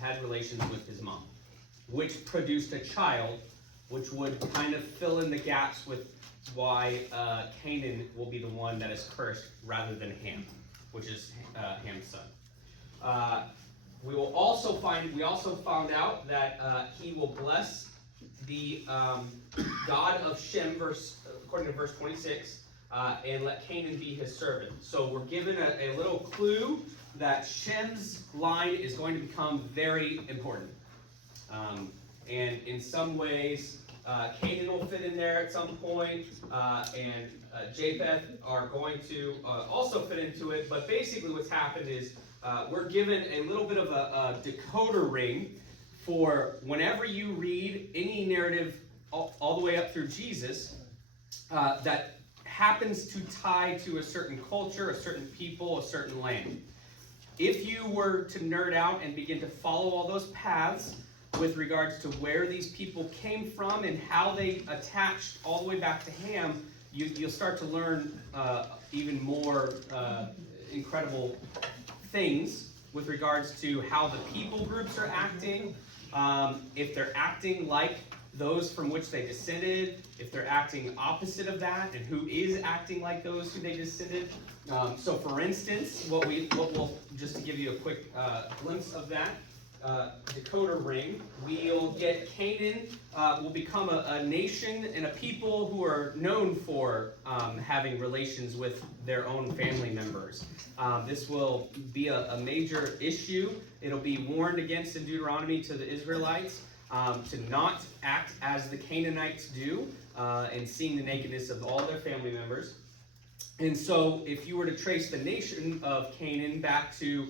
had relations with his mom, which produced a child, which would kind of fill in the gaps with why Canaan will be the one that is cursed rather than Ham, which is Ham's son. We also found out that he will bless the God of Shem, according to verse 26, and let Canaan be his servant. So we're given a little clue that Shem's line is going to become very important. And in some ways, Canaan will fit in there at some point, and Japheth are going to also fit into it. But basically what's happened is we're given a little bit of a decoder ring for whenever you read any narrative all the way up through Jesus that happens to tie to a certain culture, a certain people, a certain land. If you were to nerd out and begin to follow all those paths with regards to where these people came from and how they attached all the way back to Ham, you'll start to learn even more incredible things with regards to how the people groups are acting, if they're acting like those from which they descended, if they're acting opposite of that, and who is acting like those who they descended. So for instance, what we'll just to give you a quick glimpse of that, decoder ring, we'll get Canaan will become a nation and a people who are known for having relations with their own family members. This will be a major issue. It'll be warned against in Deuteronomy to the Israelites to not act as the Canaanites do and seeing the nakedness of all their family members. And so if you were to trace the nation of Canaan back to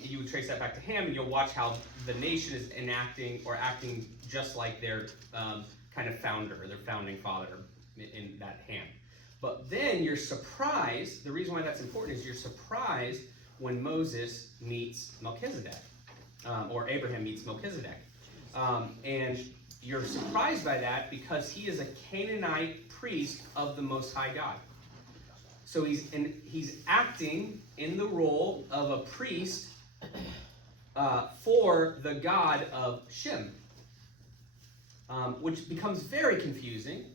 you would trace that back to Ham, and you'll watch how the nation is enacting or acting just like their kind of founder, or their founding father in that Ham. But then you're surprised, the reason why that's important is you're surprised when Moses meets Melchizedek, or Abraham meets Melchizedek. And you're surprised by that because he is a Canaanite priest of the Most High God. So he's acting in the role of a priest for the god of Shem, which becomes very confusing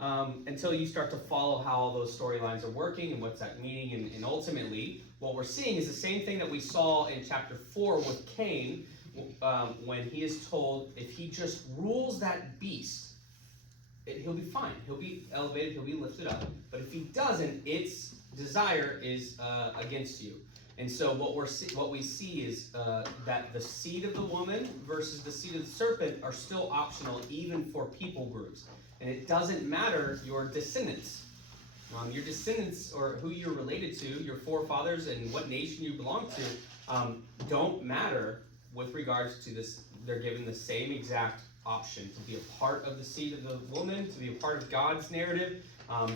until you start to follow how all those storylines are working and what's that meaning. And ultimately, what we're seeing is the same thing that we saw in chapter 4 with Cain, when he is told if he just rules that beast, he'll be fine. He'll be elevated. He'll be lifted up. But if he doesn't, its desire is against you. And so what we see is that the seed of the woman versus the seed of the serpent are still optional, even for people groups. And it doesn't matter your descendants. Your descendants, or who you're related to, your forefathers, and what nation you belong to, don't matter with regards to this. They're given the same exact option to be a part of the seed of the woman, to be a part of God's narrative,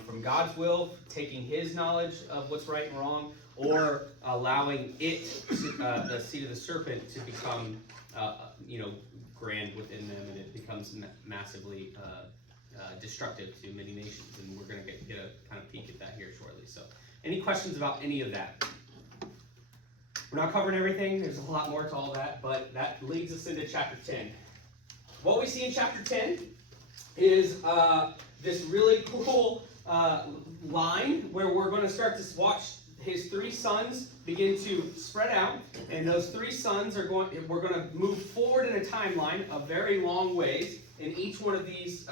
from God's will, taking his knowledge of what's right and wrong, or allowing it, the seed of the serpent, to become, grand within them, and it becomes massively destructive to many nations. And we're going to get a kind of peek at that here shortly. So, any questions about any of that? We're not covering everything. There's a lot more to all that, but that leads us into chapter 10. What we see in chapter 10 is this really cool line where we're going to start to watch his three sons begin to spread out, and those three sons we're going to move forward in a timeline of very long ways in each one of these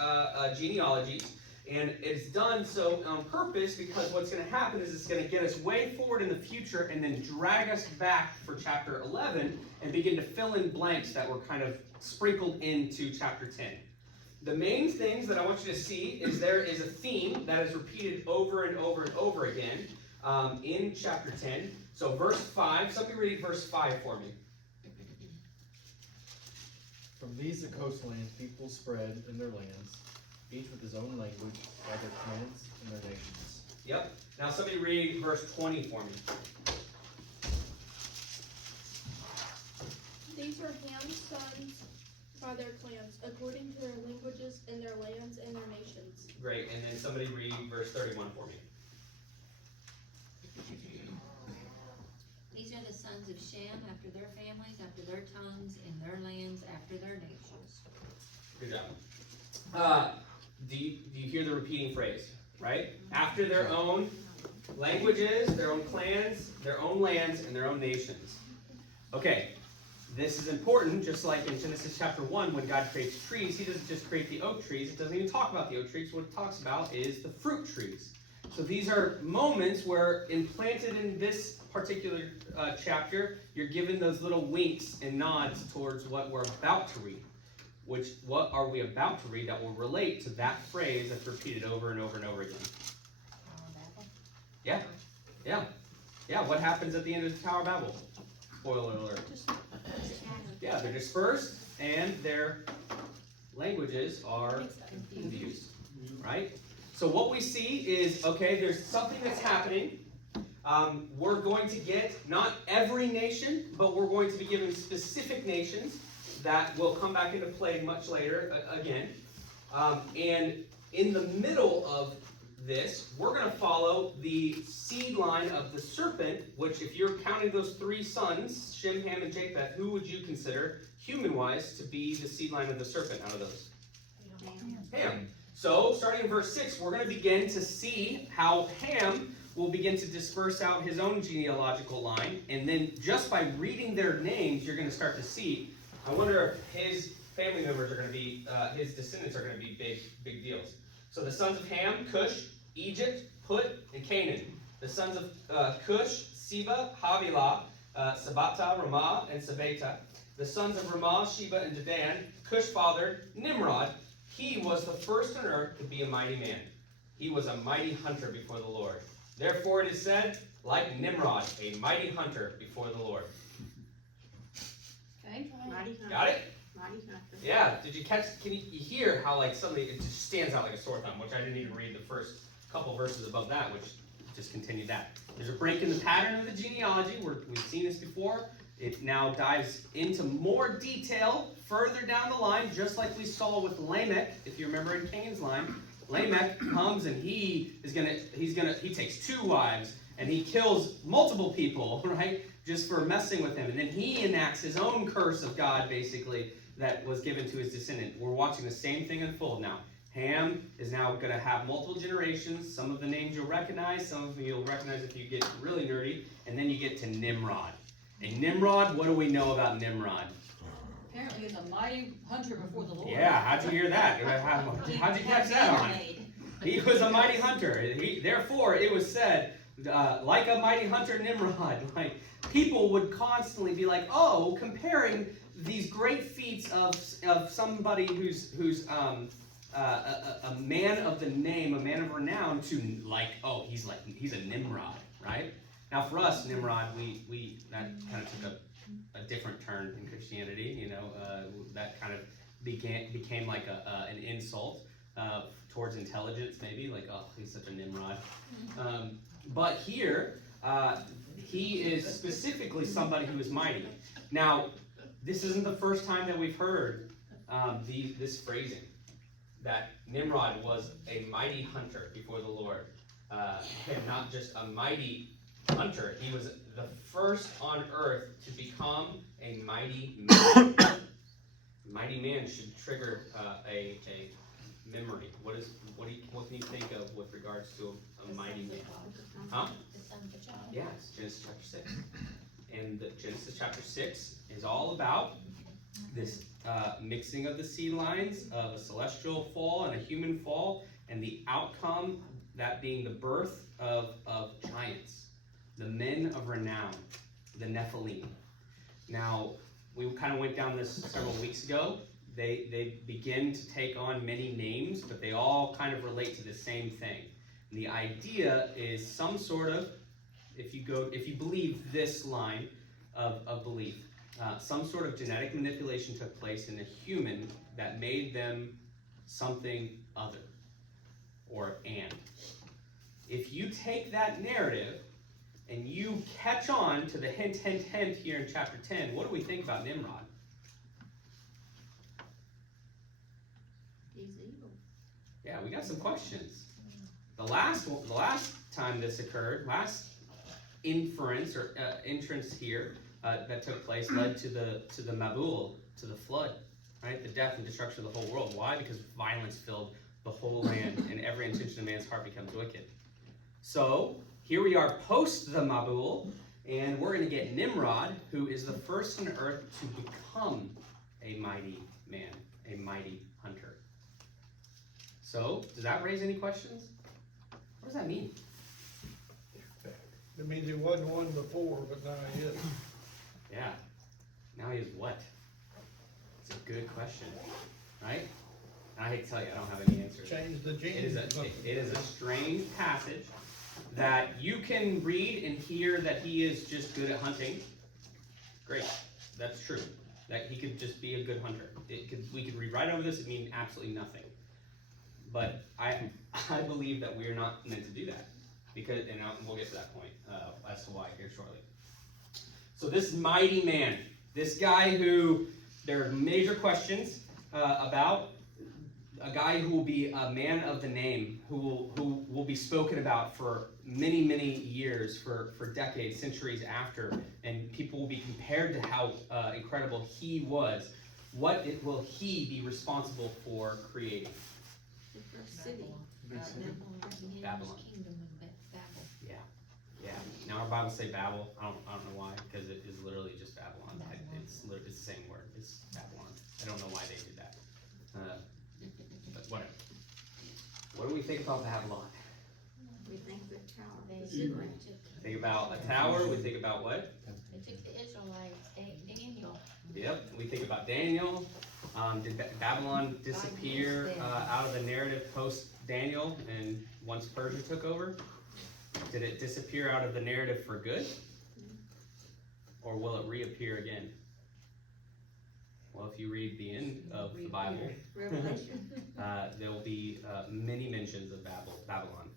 genealogies. And it's done so on purpose because what's going to happen is it's going to get us way forward in the future and then drag us back for chapter 11 and begin to fill in blanks that were kind of sprinkled into chapter 10. The main things that I want you to see is there is a theme that is repeated over and over and over again in chapter 10. So verse 5, somebody read verse 5 for me. From these the coastlands people spread in their lands, each with his own language, by their clans and their nations. Yep. Now somebody read verse 20 for me. These were Ham's sons by their clans, according to their languages and their lands and their nations. Great. And then somebody read verse 31 for me. These are the sons of Shem after their families, after their tongues, Good job. Do you hear the repeating phrase, right? After their own languages, their own clans, their own lands, and their own nations. Okay, this is important, just like in Genesis chapter 1, when God creates trees, he doesn't just create the oak trees, it doesn't even talk about the oak trees, what it talks about is the fruit trees. So these are moments where, implanted in this particular chapter, you're given those little winks and nods towards what we're about to read. What are we about to read that will relate to that phrase that's repeated over and over and over again? Yeah, what happens at the end of the Tower of Babel? Spoiler alert. Yeah, they're dispersed and their languages are confused, right? So what we see is, okay, there's something that's happening. We're going to get, not every nation, but we're going to be given specific nations that will come back into play much later again. And in the middle of this, we're going to follow the seed line of the serpent, which if you're counting those three sons, Shem, Ham, and Japheth, who would you consider, human-wise, to be the seed line of the serpent out of those? Ham. So, starting in verse 6, we're going to begin to see how Ham will begin to disperse out his own genealogical line, and then just by reading their names, you're going to start to see, I wonder if his family members are going to be, his descendants are going to be big deals. So the sons of Ham, Cush, Egypt, Put, and Canaan. The sons of Cush, Seba, Havilah, Sabata, Ramah, and Sabata. The sons of Ramah, Sheba, and Dedan. Cush fathered Nimrod. He was the first on earth to be a mighty man. He was a mighty hunter before the Lord. Therefore it is said, like Nimrod, a mighty hunter before the Lord. Okay, mighty hunter. Got it? Mighty hunter. Yeah, did you catch, can you hear how like suddenly it just stands out like a sore thumb, which I didn't even read the first couple verses above that, which just continued that. There's a break in the pattern of the genealogy. We've seen this before. It now dives into more detail further down the line, just like we saw with Lamech, if you remember in Cain's line. Lamech comes and he takes 2 wives and he kills multiple people, right? Just for messing with him. And then he enacts his own curse of God, basically, that was given to his descendant. We're watching the same thing unfold now. Ham is now going to have multiple generations. Some of the names you'll recognize, some of them you'll recognize if you get really nerdy. And then you get to Nimrod. And Nimrod, what do we know about Nimrod? Apparently he's a mighty hunter before the Lord. Yeah, how'd you hear that? How'd you catch that on? He was a mighty hunter. Therefore, it was said, like a mighty hunter Nimrod. Like, people would constantly be like, oh, comparing these great feats of somebody who's a man of the name, a man of renown, to like, oh, he's a Nimrod, right? Now for us, Nimrod, we that kind of took a different turn in Christianity. You know, that kind of became like an insult towards intelligence, maybe like, oh, he's such a Nimrod. But here, he is specifically somebody who is mighty. Now, this isn't the first time that we've heard this phrasing, that Nimrod was a mighty hunter before the Lord. And not just a mighty hunter, he was the first on earth to become a mighty man. Mighty man should trigger a memory. What can you think of with regards to a mighty man? Huh? The son of the child. Yeah, it's Genesis chapter 6. And Genesis chapter 6 is all about this mixing of the seed lines of a celestial fall and a human fall, and the outcome, that being the birth of giants, the men of renown, the Nephilim. Now, we kind of went down this several weeks ago. They begin to take on many names, but they all kind of relate to the same thing. And the idea is some sort of, if you believe this line of belief, some sort of genetic manipulation took place in a human that made them something other, or and. If you take that narrative and you catch on to the hint here in chapter 10, what do we think about Nimrod? He's evil. Yeah, we got some questions. The last time this occurred, last inference or entrance here that took place led to the Mabul, to the flood. right? The death and destruction of the whole world. Why? Because violence filled the whole land, and every intention of man's heart becomes wicked. So here we are post the Mabul, and we're going to get Nimrod, who is the first on earth to become a mighty man, a mighty hunter. So, does that raise any questions? What does that mean? It means he wasn't one before, but now he is. Yeah. Now he is what? It's a good question, right? And I hate to tell you, I don't have any answers. Change the It is genes. it is a strange passage that you can read and hear that he is just good at hunting. Great, that's true. That he could just be a good hunter. We could read right over this, it means absolutely nothing. But I believe that we are not meant to do that, because, and we'll get to that point as to why here shortly. So this mighty man, this guy who there are major questions about, a guy who will be a man of the name, who will be spoken about for many, many years, for decades, centuries after, and people will be compared to how incredible he was. What will he be responsible for creating? The first city. Babylon. Kingdom of Babel. Yeah. Now our Bibles say Babel. I don't know why, because it is literally just Babylon. It's the same word. It's Babylon. I don't know why they did that. But whatever. What do we think about Babylon? We think the tower. Think about a tower. We think about what? They took the Israelites, Daniel. Yep. We think about Daniel. Did Babylon disappear out of the narrative post Daniel and once Persia took over? Did it disappear out of the narrative for good? Or will it reappear again? Well, if you read the end of the Bible, Revelation. there will be many mentions of Babylon.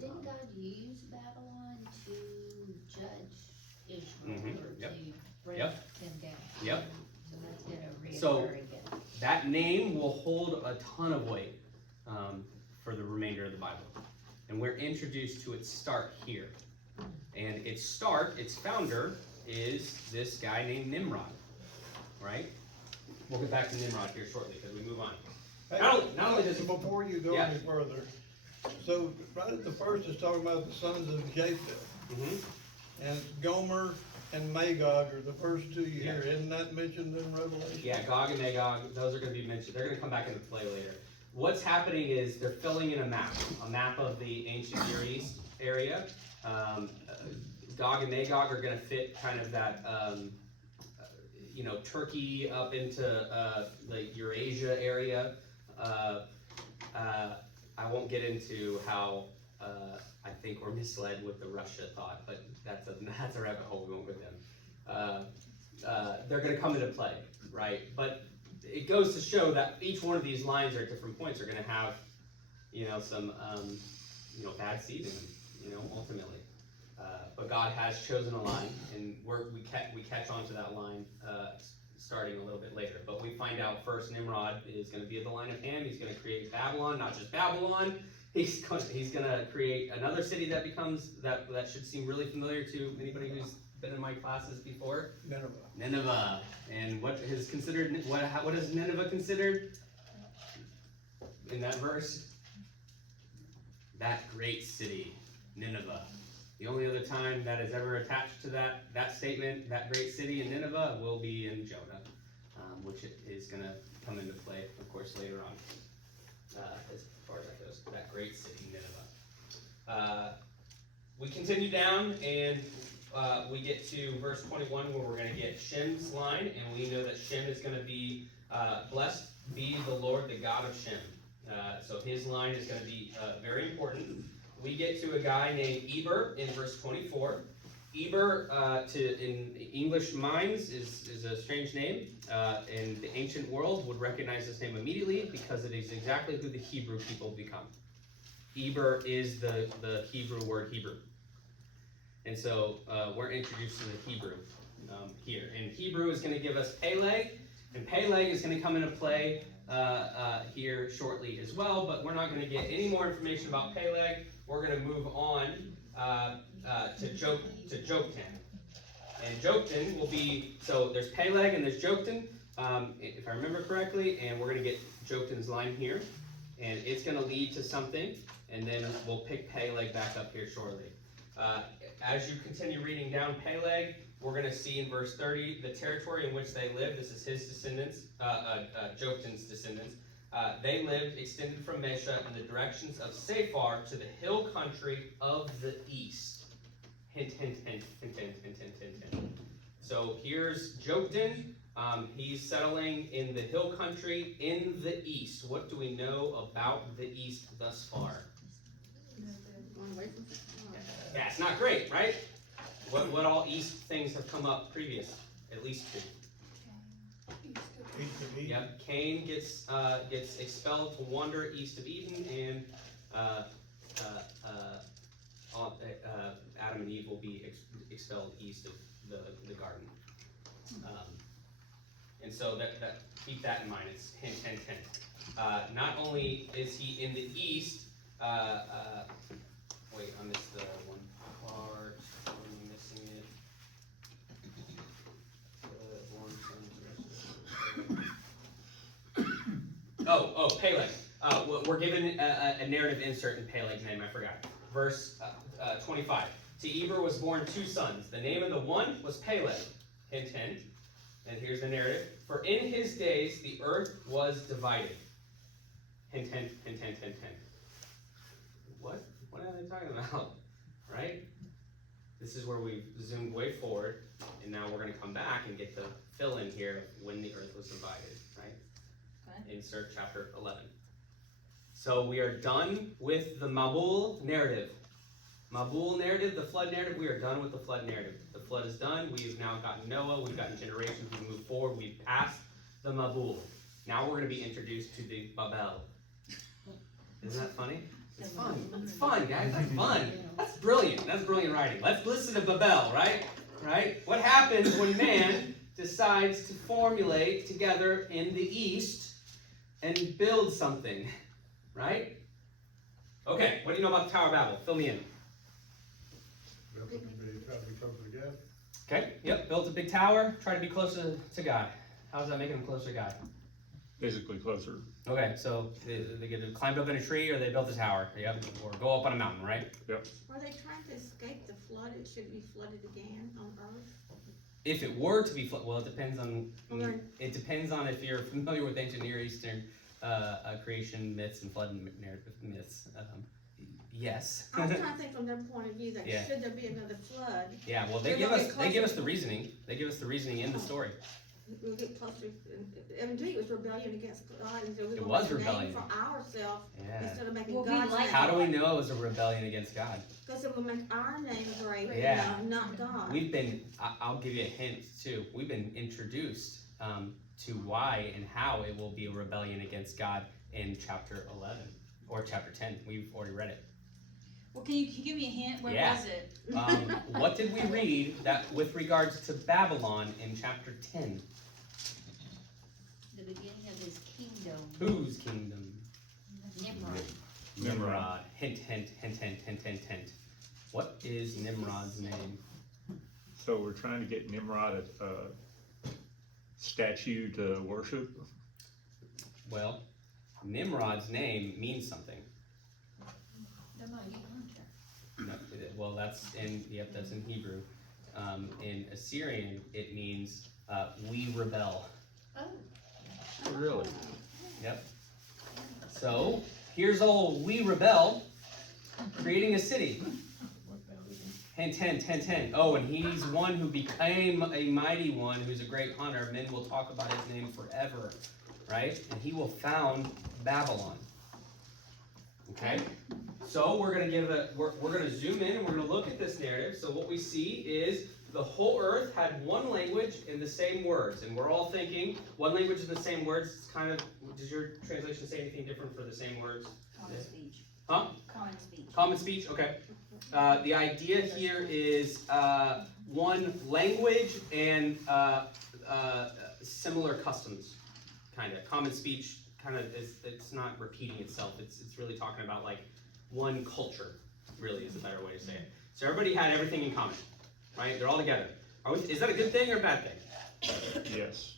Didn't God use Babylon to judge Israel Mhm. or Yep. to break Yep. them down? Yep. So that's gonna So- reoccur again. That name will hold a ton of weight for the remainder of the Bible. And we're introduced to its start here. And its founder, is this guy named Nimrod, right? We'll get back to Nimrod here shortly because we move on. Hey, Not only does it- before you go Yeah. any further, so right at the first it's talking about the sons of Japheth, and Gomer and Magog are the first two here. Yeah. Isn't that mentioned in Revelation? Yeah, Gog and Magog, those are going to be mentioned. They're going to come back into play later. What's happening is they're filling in a map of the ancient Near East area. Gog and Magog are going to fit kind of that, Turkey up into the Eurasia area. I won't get into how I think we're misled with the Russia thought, but that's a rabbit hole. We won't go down. They're going to come into play, right? But it goes to show that each one of these lines or at different points are going to have, some, bad seed in them, ultimately. But God has chosen a line, and we catch on to that line starting a little bit later. But we find out first Nimrod is going to be at the line of Ham. He's going to create Babylon, not just Babylon. He's going to create another city that should seem really familiar to anybody who's been in my classes before. Nineveh. And what is Nineveh considered in that verse? That great city, Nineveh. The only other time that is ever attached to that statement, that great city in Nineveh, will be in Jonah, which is going to come into play, of course, later on, as far as that goes. That great city, Nineveh. We continue down, and we get to verse 21, where we're going to get Shem's line, and we know that Shem is going to be, blessed be the Lord, the God of Shem. So his line is going to be very important. We get to a guy named Eber in verse 24. Eber, in English minds, is a strange name. In the ancient world, would recognize this name immediately because it is exactly who the Hebrew people become. Eber is the Hebrew word Hebrew. And so we're introduced to the Hebrew here. And Hebrew is going to give us Peleg, and Peleg is going to come into play here shortly as well, but we're not going to get any more information about Peleg. We're going to move on to Joktan. And Joktan will be, so there's Peleg and there's Joktan. if I remember correctly, and we're gonna get Joktan's line here, and it's gonna lead to something, and then we'll pick Peleg back up here shortly. As you continue reading down Peleg, we're gonna see in verse 30 the territory in which they lived. This is his descendants, Joktan's descendants. They lived extended from Mesha in the directions of Sephar to the hill country of the east. Hint, hint, hint, hint, hint, hint, hint, hint, hint. So here's Joktan. He's settling in the hill country in the east. What do we know about the east thus far? Going away from the tower. Yeah, it's not great, right? What all east things have come up previous? At least two. East of Eden. Yep, Cain gets expelled to wander east of Eden, and Adam and Eve will be expelled east of the garden. And so that keep that in mind. It's hint, hint, hint. Not only is he in the east. Wait, I missed the one part. I'm missing it. Peleg. We're given a narrative insert in Peleg's name. I forgot. Verse 25. To Eber was born 2 sons. The name of the one was Peleg. Hint, hint. And here's the narrative. For in his days the earth was divided. Hint, hint, hint, hint, hint, hint. What? What are they talking about? Right? This is where we've zoomed way forward, and now we're going to come back and get the fill in here of when the earth was divided, right? Okay. Insert chapter 11. So we are done with the Mabul narrative. Mabul narrative, the flood narrative, we are done with the flood narrative. The flood is done. We've now gotten Noah. We've gotten generations. We've moved forward. We've passed the Mabul. Now we're going to be introduced to the Babel. Isn't that funny? It's fun. It's fun, guys. That's fun. That's brilliant. That's brilliant writing. Let's listen to Babel, right? Right? What happens when man decides to formulate together in the east and build something, right? Okay, what do you know about the Tower of Babel? Fill me in. Try to be closer to God. Okay, yep, built a big tower, try to be closer to God. How does that make them closer to God? Physically closer. Okay, so they get to climb up in a tree, or they built a tower, yep, or go up on a mountain, right? Yep. Were they trying to escape the flood? It should be flooded again on earth. If it were to be well, it depends on Okay. it depends on if you're familiar with ancient Near Eastern creation myths and flood narrative myths. Yes. I was trying to think from their point of view that Yeah. should there be another flood, Yeah, well, They're they gonna give get us closer. the reasoning. They give us the reasoning in the story. we'll get closer. And indeed, it was rebellion against God, and so we're It gonna was make a rebellion. name for ourselves Yeah. instead of making Well, we God's like- name. How do we know it was a rebellion against God? Because it will make our name great, Yeah. not God. We've been, I'll give you a hint too. We've been introduced to why and how it will be a rebellion against God in chapter 11 or chapter 10. We've already read it. Well, can you give me a hint? Where Yeah. was it? What did we read that with regards to Babylon in chapter 10? The beginning of his kingdom, Whose kingdom? Nimrod. Nimrod. Hint, hint, hint, hint, hint, hint, hint. What is Nimrod's name? So we're trying to get Nimrod a statue to worship. Well, Nimrod's name means something. The mighty hunter. Well, that's in Hebrew. In Assyrian, it means we rebel. Oh. Really? Yep. So here's old we rebel, creating a city. Hint, hint, hint, hint. Oh, and he's one who became a mighty one, who's a great hunter. Men will talk about his name forever, right? And he will found Babylon. Okay. So we're gonna zoom in and we're gonna look at this narrative. So what we see is the whole earth had one language and the same words, and we're all thinking one language and the same words. It's kind of, does your translation say anything different for the same words? Common speech. Huh? Common speech. Common speech. Okay. The idea here is one language and similar customs, kind of. Common speech kind of it's not repeating itself. It's really talking about like one culture. Really is a better way to say it. So everybody had everything in common, right? They're all together. Is that a good thing or a bad thing? Yes.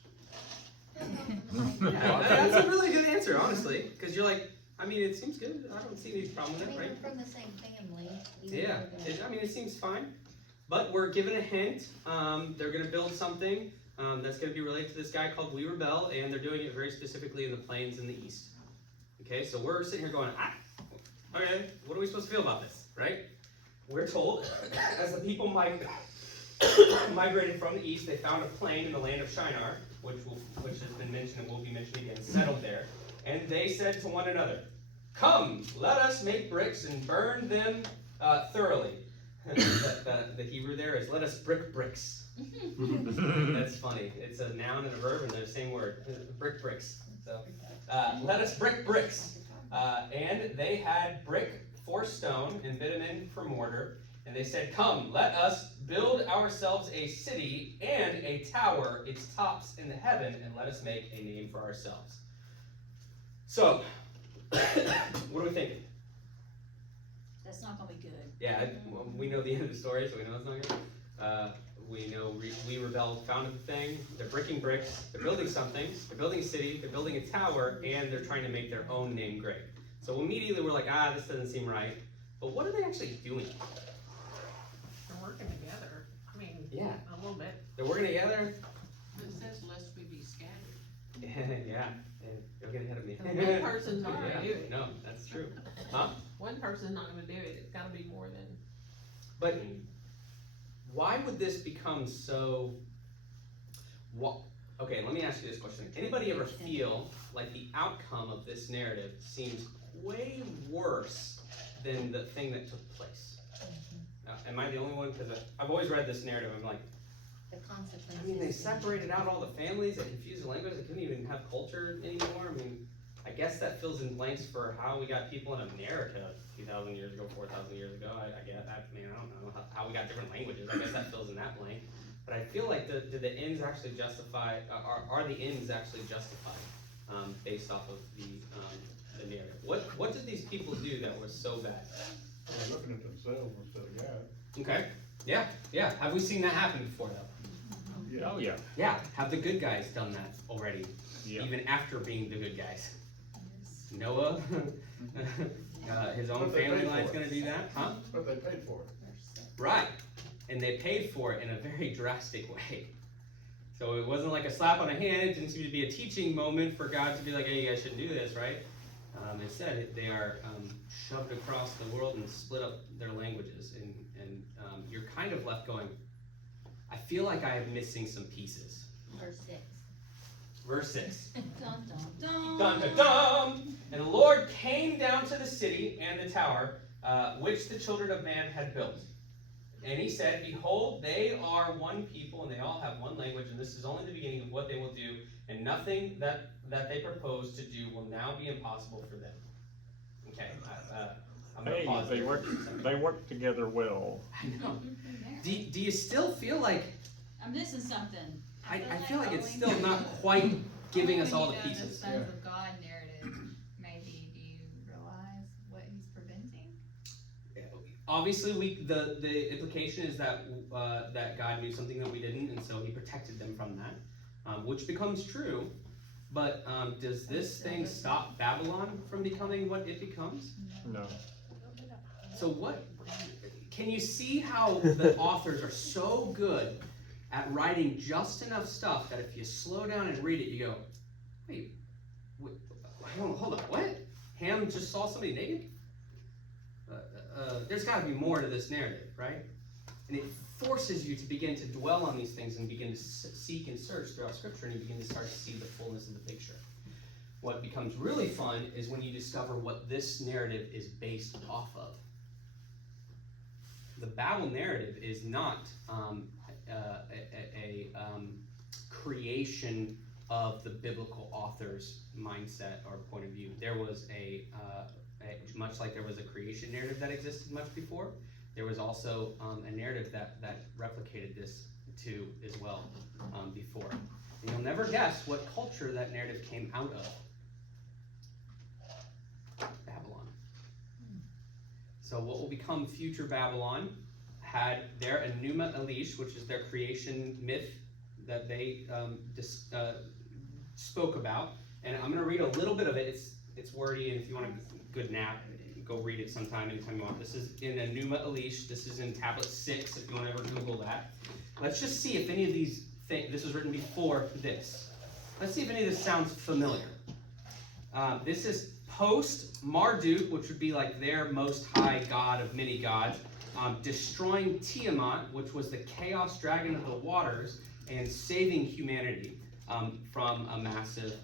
Yeah, that's a really good answer, honestly, because you're like, I mean, it seems good. I don't see any problem I with it, mean, right? we're from the same family. even Yeah, though they're- I mean, it seems fine. But we're given a hint. They're going to build something that's going to be related to this guy called We Rebel, and they're doing it very specifically in the plains in the east. Okay, so we're sitting here going, okay, what are we supposed to feel about this, right? We're told, as the people migrated from the east, they found a plain in the land of Shinar, which has been mentioned and will be mentioned again, settled there. And they said to one another, "Come, let us make bricks and burn them thoroughly." The Hebrew there is, let us brick bricks. That's funny. It's a noun and a verb, and they're the same word. Brick bricks. So, let us brick bricks. And they had brick for stone and bitumen for mortar. And they said, "Come, let us build ourselves a city and a tower, its tops in the heaven, and let us make a name for ourselves." So, what are we thinking? That's not gonna be good. Yeah, well, we know the end of the story, so we know it's not good. We know We Rebel founded the thing. They're bricking bricks. They're building something. They're building a city. They're building a tower, and they're trying to make their own name great. So immediately we're like, this doesn't seem right. But what are they actually doing? They're working together, I mean, Yeah, a little bit. they're working together. It says lest we be scattered. Yeah, don't get ahead of me. One person's not gonna do it. No, that's true. Huh? One person's not gonna do it, it's gotta be more than. But why would this become so? Okay, let me ask you this question. Anybody ever feel like the outcome of this narrative seems way worse than the thing that took place? Am I the only one? Because I've always read this narrative. I'm like, The consequences. I mean, they separated out all the families. They confused the language. They couldn't even have culture anymore. I mean, I guess that fills in blanks for how we got people in America 2,000 years ago, 4,000 years ago. I get that. I mean, I don't know how we got different languages. I guess that fills in that blank. But I feel like do the ends actually justify? Are the ends actually justified based off of the narrative? What did these people do that was so bad? They're looking at themselves instead of God. Okay. Yeah. Have we seen that happen before though? Oh, yeah. Yeah. Have the good guys done that already? Yeah. Even after being the good guys. Noah, his own But they family paid for line's it. gonna do that, huh? But they paid for it. Right. And they paid for it in a very drastic way. So it wasn't like a slap on the hand. It didn't seem to be a teaching moment for God to be like, "Hey, you guys shouldn't do this," right? Instead, they are shoved across the world and split up their languages, and you're kind of left going, I feel like I am missing some pieces. Verse 6. Verse 6. Dun, dun, dun. Dun, dun, dun. And the Lord came down to the city and the tower, which the children of man had built. And he said, "Behold, they are one people, and they all have one language, and this is only the beginning of what they will do, and nothing that they propose to do will now be impossible for them." Okay, I'm gonna Hey, pause they there. work together well. I know. Do you still feel like, I'm missing something. I feel like it's still not quite giving us all the When you go pieces. to the Sons of God narrative, maybe do you realize what he's preventing? Obviously, the implication is that that God knew something that we didn't, and so He protected them from that, which becomes true. But does this thing stop Babylon from becoming what it becomes? No. So what? Can you see how the authors are so good at writing just enough stuff that if you slow down and read it, you go, wait, hold on, what? Ham just saw somebody naked? There's got to be more to this narrative, right? And it forces you to begin to dwell on these things and begin to seek and search throughout Scripture, and you begin to start to see the fullness of the picture. What becomes really fun is when you discover what this narrative is based off of. The Babel narrative is not a creation of the biblical author's mindset or point of view. There was much like there was a creation narrative that existed much before, there was also a narrative that replicated this too as well before. And you'll never guess what culture that narrative came out of. Babylon. So what will become future Babylon had their Enuma Elish, which is their creation myth that they spoke about, and I'm going to read a little bit of it. It's wordy, and if you want a good nap, go read it sometime, anytime you want. This is in Enuma Elish. This is in tablet 6, if you want to ever Google that. Let's just see if any of these things, this was written before this. Let's see if any of this sounds familiar. This is post Marduk, which would be like their most high god of many gods, destroying Tiamat, which was the chaos dragon of the waters, and saving humanity from a massive,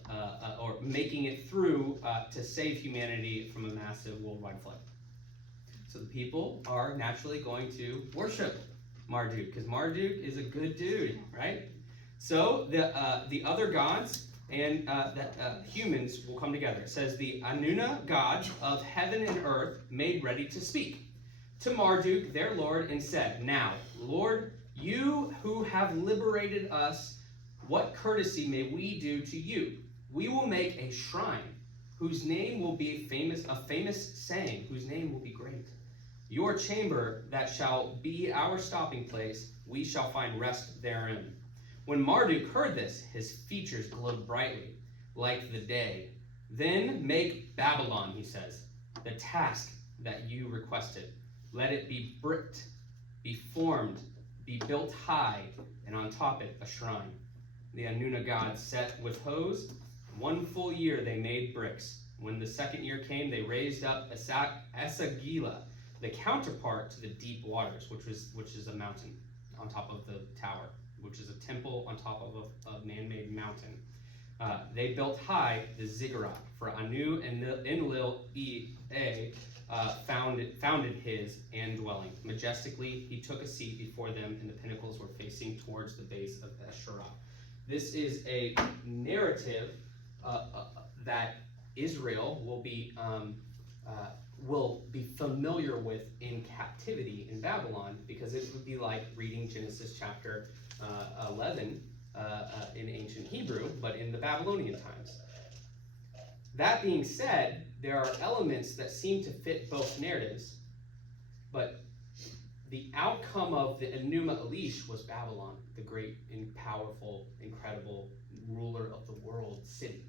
or making it through to save humanity from a massive worldwide flood. So the people are naturally going to worship Marduk, because Marduk is a good dude, right? So the other gods and humans will come together. It says, the Anuna gods of heaven and earth made ready to speak to Marduk, their lord, and said, now, Lord, you who have liberated us, what courtesy may we do to you? We will make a shrine whose name will be a famous saying, whose name will be great. Your chamber that shall be our stopping place, we shall find rest therein. When Marduk heard this, his features glowed brightly, like the day. Then make Babylon, he says, the task that you requested. Let it be bricked, be formed, be built high, and on top it a shrine. The Anuna gods set with hoes. 1 full year they made bricks. When the 2nd year came, they raised up Esagila, the counterpart to the deep waters, which is a mountain on top of the tower, which is a temple on top of a man-made mountain. They built high the ziggurat, for Anu and Enlil-E founded his and dwelling. Majestically, he took a seat before them, and the pinnacles were facing towards the base of Esherah. This is a narrative that Israel will be familiar with in captivity in Babylon, because it would be like reading Genesis chapter 11 in ancient Hebrew, but in the Babylonian times. That being said, there are elements that seem to fit both narratives, but the outcome of the Enuma Elish was Babylon, the great and powerful, incredible ruler of the world city.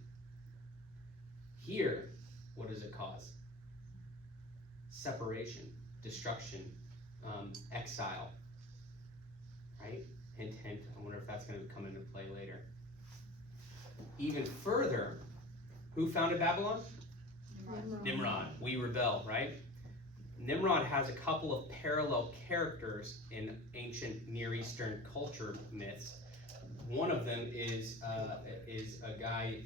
Here, what does it cause? Separation, destruction, exile, right? Hint, hint. I wonder if that's going to come into play later. Even further, who founded Babylon? Nimrod. We rebel, right? Nimrod has a couple of parallel characters in ancient Near Eastern culture myths. One of them is a guy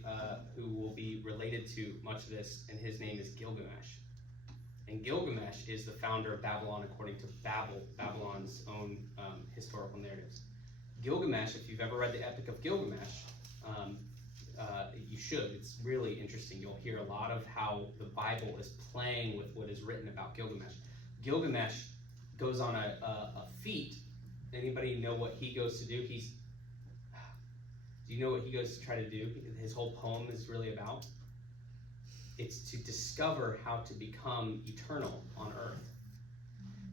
who will be related to much of this, and his name is Gilgamesh. And Gilgamesh is the founder of Babylon according to Babylon's own historical narratives. Gilgamesh, if you've ever read the Epic of Gilgamesh, you should. It's really interesting. You'll hear a lot of how the Bible is playing with what is written about Gilgamesh. Gilgamesh goes on a feat. Anybody know what he goes to do? Do you know what he goes to try to do? His whole poem is really about? It's to discover how to become eternal on earth.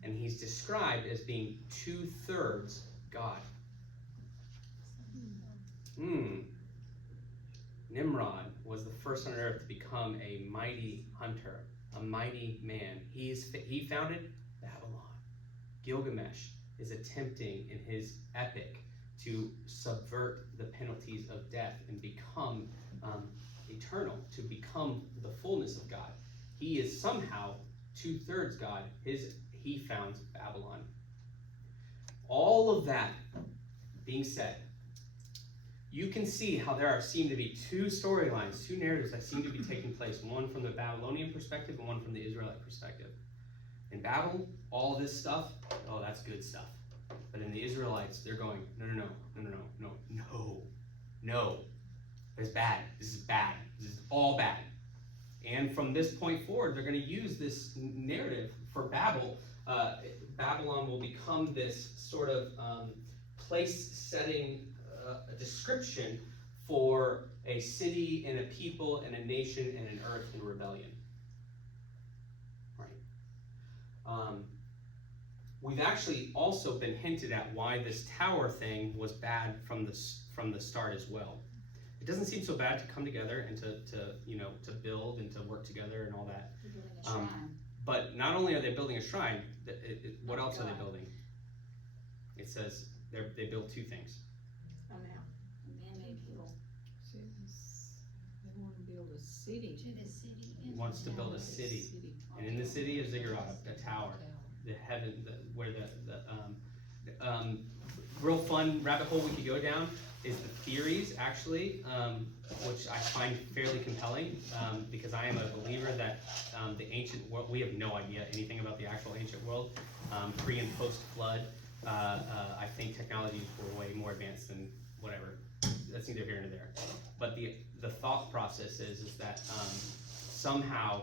And he's described as being 2/3 God. Nimrod was the first on earth to become a mighty hunter, a mighty man. He founded Babylon. Gilgamesh is attempting in his epic to subvert the penalties of death and become eternal, to become the fullness of God. He is somehow 2/3 God. He founds Babylon. All of that being said, you can see how there seem to be 2 storylines, 2 narratives that seem to be taking place, one from the Babylonian perspective and one from the Israelite perspective. In Babel, all this stuff, oh, that's good stuff. But in the Israelites, they're going, no. It's bad. This is bad. This is all bad. And from this point forward, they're going to use this narrative for Babel. Babylon will become this sort of place-setting description for a city and a people and a nation and an earth in rebellion. Right. We've actually also been hinted at why this tower thing was bad from the start as well. it doesn't seem so bad to come together and to build and to work together and all that. You're building a shrine. But not only are they building a shrine, what else are they God. building? It says they build two things. Oh, now. Man-made people. They wanna build a city. To the city. He wants to build a city, and in the city of Ziggurat, a tower, the heaven, where the real fun rabbit hole we could go down is the theories, actually, which I find fairly compelling, because I am a believer that the ancient world, we have no idea anything about the actual ancient world, pre and post flood. I think technologies were way more advanced than whatever. That's neither here nor there. But the thought process is that somehow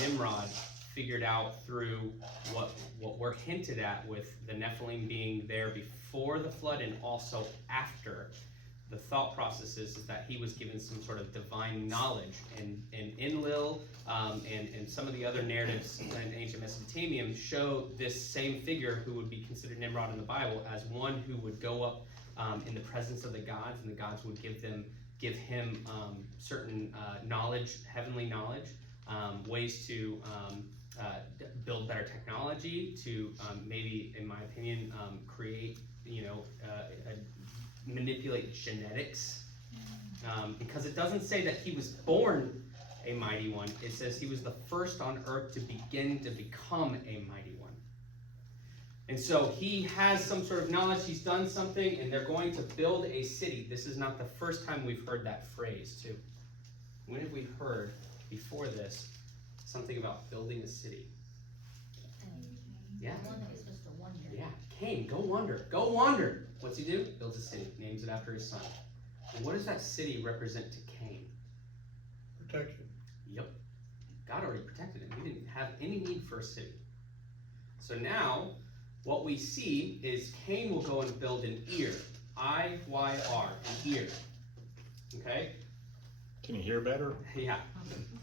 Nimrod figured out through what we're hinted at with the Nephilim being there before the flood and also after. The thought process is that he was given some sort of divine knowledge, and Enlil and some of the other narratives in ancient Mesopotamia show this same figure who would be considered Nimrod in the Bible as one who would go up in the presence of the gods, and the gods would give him certain knowledge, heavenly knowledge, ways to build better technology, to maybe, in my opinion, create, manipulate genetics, because it doesn't say that he was born a mighty one. It says he was the first on earth to begin to become a mighty one. And so he has some sort of knowledge, he's done something, and they're going to build a city. This is not the first time we've heard that phrase, too. When have we heard before this something about building a city? Yeah. The one that was supposed to wonder. Yeah, Cain, go wander, go wander. What's he do? Builds a city, names it after his son. And what does that city represent to Cain? Protection. Yep, God already protected him. He didn't have any need for a city. So now, what we see is Cain will go and build an ear. I-Y-R, an ear. Okay? Can you hear better? Yeah.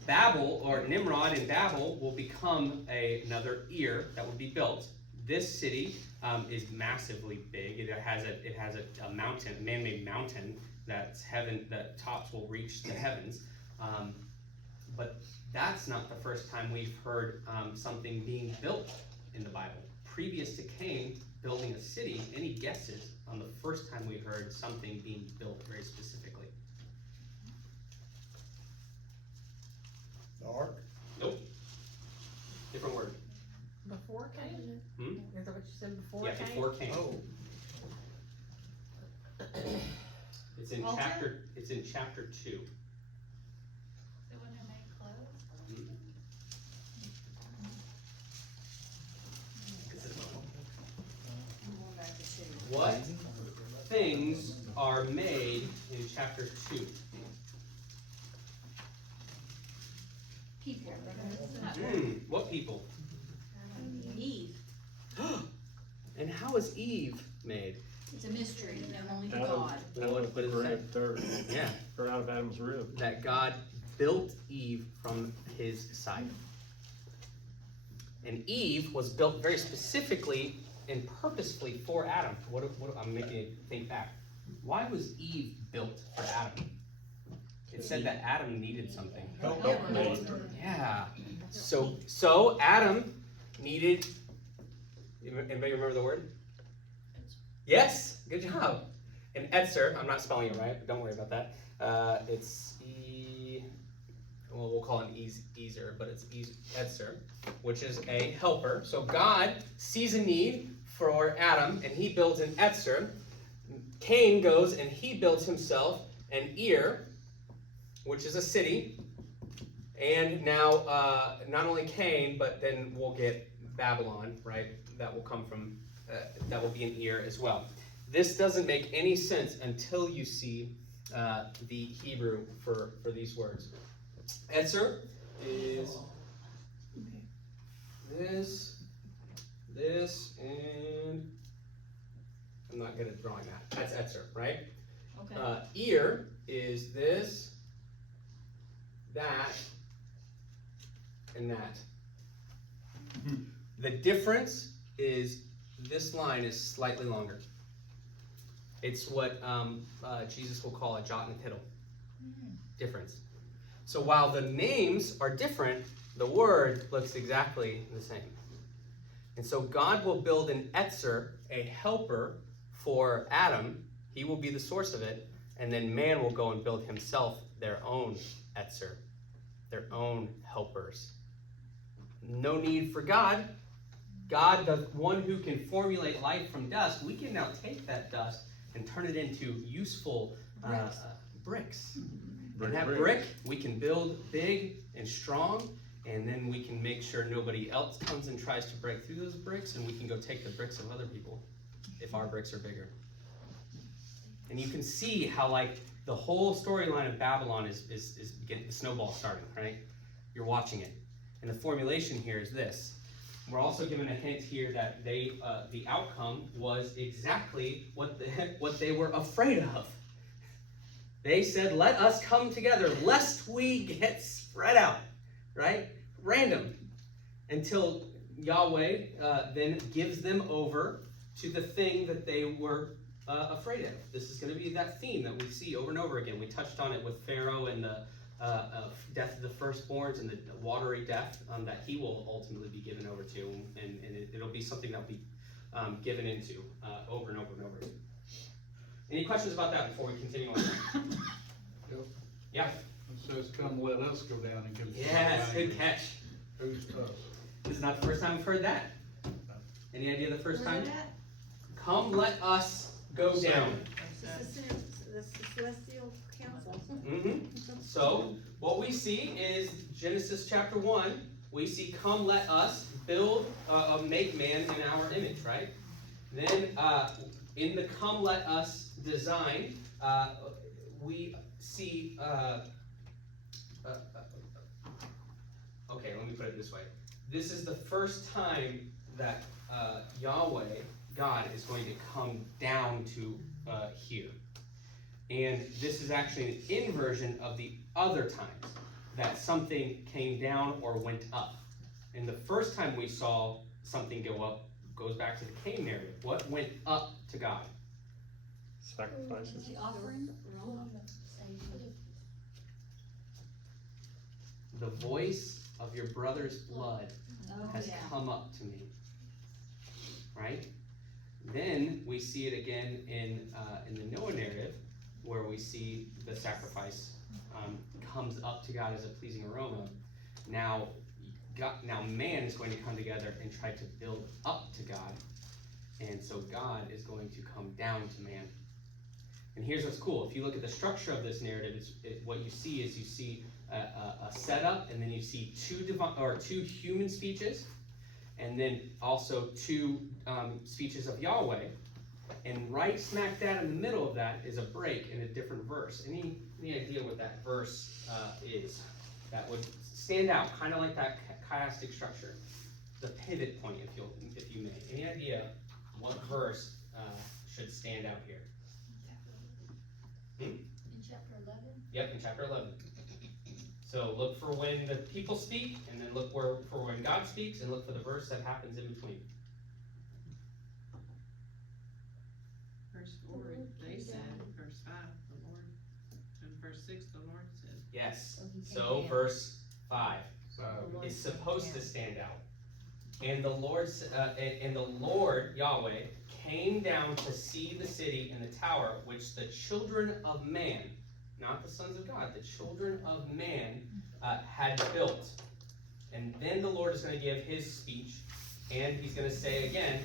Babel, or Nimrod in Babel, will become another ear that will be built. This city is massively big. It has a mountain, man-made mountain that's heaven. The tops will reach the heavens. But that's not the first time we've heard something being built in the Bible. Previous to Cain building a city, any guesses on the first time we heard something being built very specifically? The ark. Nope. Different word. Before Cain? Hmm? Is that what you said, before Yeah, Cain? before Cain. Oh, It's in Altar? chapter 2. So when they make clothes? I'm going back to 2. What things are made in chapter 2? People. What people? Eve. And how is Eve made? It's a mystery known only to Out God. of What does it say? red dirt, Yeah, or out of Adam's rib. that God built Eve from his side. And Eve was built very specifically and purposefully for Adam. I'm making you think back. Why was Eve built for Adam? It said that Adam needed something. Yeah. So Adam needed. Anybody remember the word? Yes. Good job. An etzer. I'm not spelling it right, but don't worry about that. It's well, we'll call it an ezer, but it's etzer, which is a helper. So God sees a need for Adam, and he builds an etzer. Cain goes and he builds himself an ear, which is a city. And now, not only Cain, but then we'll get Babylon, right? That will come from, that will be an ear as well. This doesn't make any sense until you see the Hebrew for these words. Etzer is this, and I'm not good at drawing that. That's etzer, right? Okay. Ear is this, that, and that. The difference is this line is slightly longer. It's what Jesus will call a jot and a tittle. Difference. So while the names are different, the word looks exactly the same. And so God will build an etzer, a helper for Adam. He will be the source of it. And then man will go and build himself their own etzer, their own helpers. No need for God. God, the one who can formulate life from dust, we can now take that dust and turn it into useful bricks. And that brick, we can build big and strong, and then we can make sure nobody else comes and tries to break through those bricks, and we can go take the bricks of other people if our bricks are bigger. And you can see how, like, the whole storyline of Babylon is getting the snowball starting, right? You're watching it. And the formulation here is this. We're also given a hint here that the outcome was exactly what they were afraid of. They said, let us come together lest we get spread out, right? Random. Until Yahweh then gives them over to the thing that they were afraid of. This is going to be that theme that we see over and over again. We touched on it with Pharaoh and the death of the firstborns and the watery death that he will ultimately be given over to. And it'll be something that will be given into over and over and over. Any questions about that before we continue on? Yep. Yeah. It says, come let us go down and confuse. Yes, good catch. Who's us? This is not the first time I've heard that. Any idea the first time? Where's that? Come let us go down. The celestial council. So what we see is Genesis chapter 1. We see come let us build, make man in our image, right? Then in the come let us design, we see, okay, let me put it this way. This is the first time that Yahweh, God, is going to come down to here. And this is actually an inversion of the other times that something came down or went up. And the first time we saw something go up goes back to the Cain narrative. What went up to God? Sacrifices. The offering? The voice of your brother's blood has come up to me. Right? Then we see it again in the Noah narrative, where we see the sacrifice comes up to God as a pleasing aroma. Now man is going to come together and try to build up to God, and so God is going to come down to man. And here's what's cool: if you look at the structure of this narrative, what you see is a setup, and then you see two human speeches, and then also two speeches of Yahweh. And right smack dab in the middle of that is a break in a different verse. Any idea what that verse is? That would stand out, kind of like that chiastic structure. The pivot point, if you may. Any idea what verse should stand out here? In chapter 11? Yep, in chapter 11. So look for when the people speak, and then look for when God speaks, and look for the verse that happens in between. Verse 4, they said, verse 5, the Lord, and verse 6, the Lord said. Yes. So he came So down. verse 5 Lord is came supposed to down. stand out. And the Lord Yahweh came down to see the city and the tower which the children of man, not the sons of God, the children of man had built. And then the Lord is going to give his speech, and he's going to say again,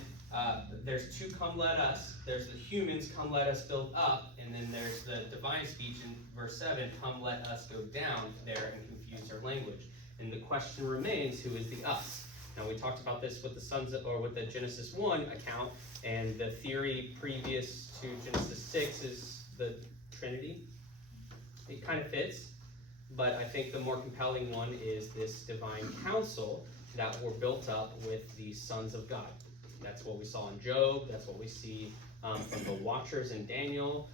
there's two come let us, there's the humans come let us build up, and then there's the divine speech in verse 7, come let us go down there and confuse their language. And the question remains, who is the us? Now we talked about this with the sons of, or with the Genesis 1 account, and the theory previous to Genesis 6 is the Trinity. It kind of fits, but I think the more compelling one is this divine council that were built up with the sons of God. That's what we saw in Job, that's what we see from the Watchers in Daniel,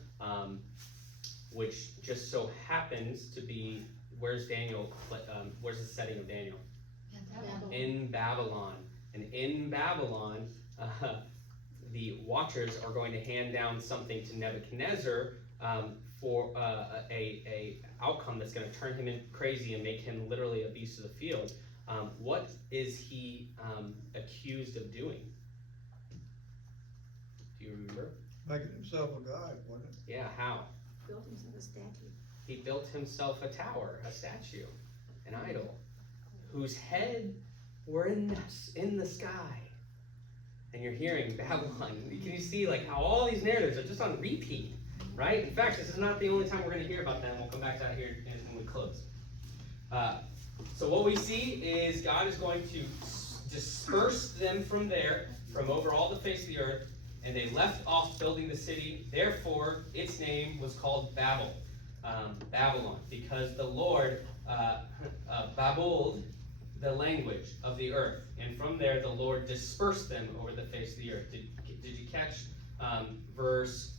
which just so happens to be, where's Daniel, where's the setting of Daniel? In Babylon. And in Babylon, the Watchers are going to hand down something to Nebuchadnezzar for a outcome that's going to turn him in crazy and make him literally a beast of the field. What is he accused of doing? Do you remember? Making himself a god, wasn't it? Yeah, how? Built himself a statue. He built himself a tower, a statue, an idol, whose head were in the sky. And you're hearing Babylon. Can you see like how all these narratives are just on repeat, right? In fact, this is not the only time we're going to hear about them. We'll come back to that here when we close. So what we see is God is going to disperse them from there, from over all the face of the earth, and they left off building the city. Therefore, its name was called Babel, Babylon, because the Lord babbled the language of the earth, and from there the Lord dispersed them over the face of the earth. Did you catch verse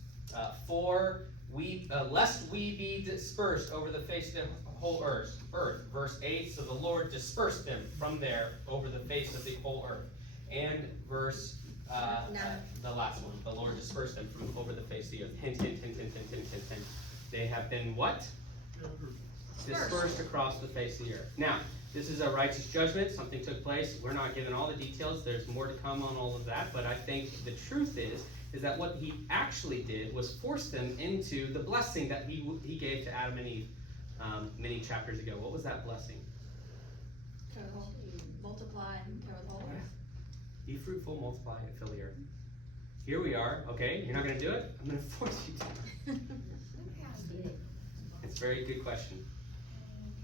4? Lest we be dispersed over the face of the whole earth. Verse 8, so the Lord dispersed them from there over the face of the whole earth. And verse the last one, the Lord dispersed them from over the face of the earth. Hint, hint, hint, hint, hint, hint, hint, hint. They have been what? Dispersed across the face of the earth. Now, this is a righteous judgment. Something took place. We're not given all the details. There's more to come on all of that. But I think the truth is that what he actually did was force them into the blessing that he gave to Adam and Eve many chapters ago. What was that blessing? Multiply and cover the whole earth. Be fruitful, multiply, and fill the earth. Here we are. Okay, you're not going to do it? I'm going to force you to. It's a very good question.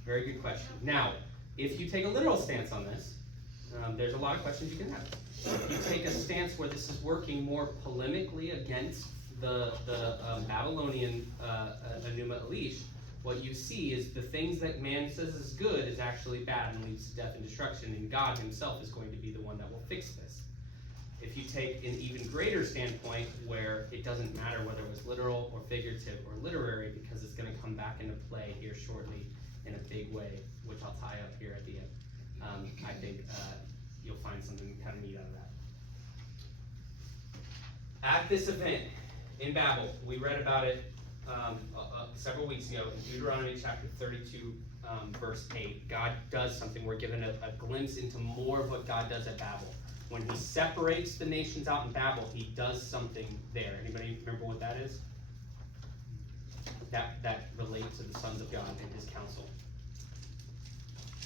Very good question. Now, if you take a literal stance on this, there's a lot of questions you can have. If you take a stance where this is working more polemically against the Babylonian Enuma Elish, what you see is the things that man says is good is actually bad and leads to death and destruction, and God himself is going to be the one that will fix this. If you take an even greater standpoint where it doesn't matter whether it was literal or figurative or literary, because it's going to come back into play here shortly in a big way, which I'll tie up here at the end. I think you'll find something kind of neat out of that. At this event in Babel, we read about it several weeks ago in Deuteronomy chapter 32, verse 8. God does something. We're given a glimpse into more of what God does at Babel. When he separates the nations out in Babel, he does something there. Anybody remember what that is? That relates to the sons of God and his counsel.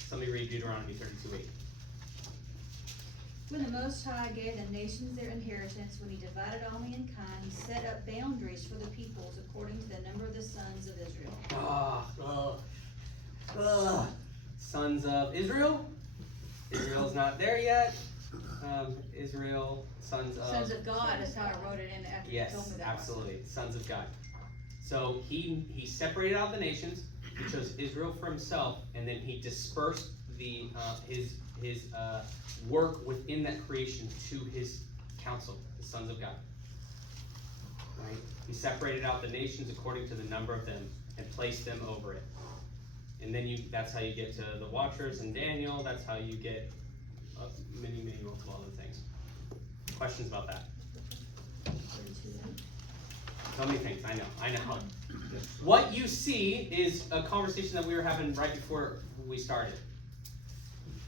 Somebody read Deuteronomy 32:8. When the Most High gave the nations their inheritance, when he divided all mankind, he set up boundaries for the peoples according to the number of the sons of Israel. Sons of Israel? Israel's not there yet. Israel, sons of God is how I wrote it in after you told me yes, that. absolutely. Sons of God. So he separated out the nations. He chose Israel for himself, and then he dispersed his work within that creation to his council, the sons of God. Right? He separated out the nations according to the number of them and placed them over it. And then that's how you get to the Watchers and Daniel. That's how you get many multiple other things. Questions about that? So many things. I know. What you see is a conversation that we were having right before we started.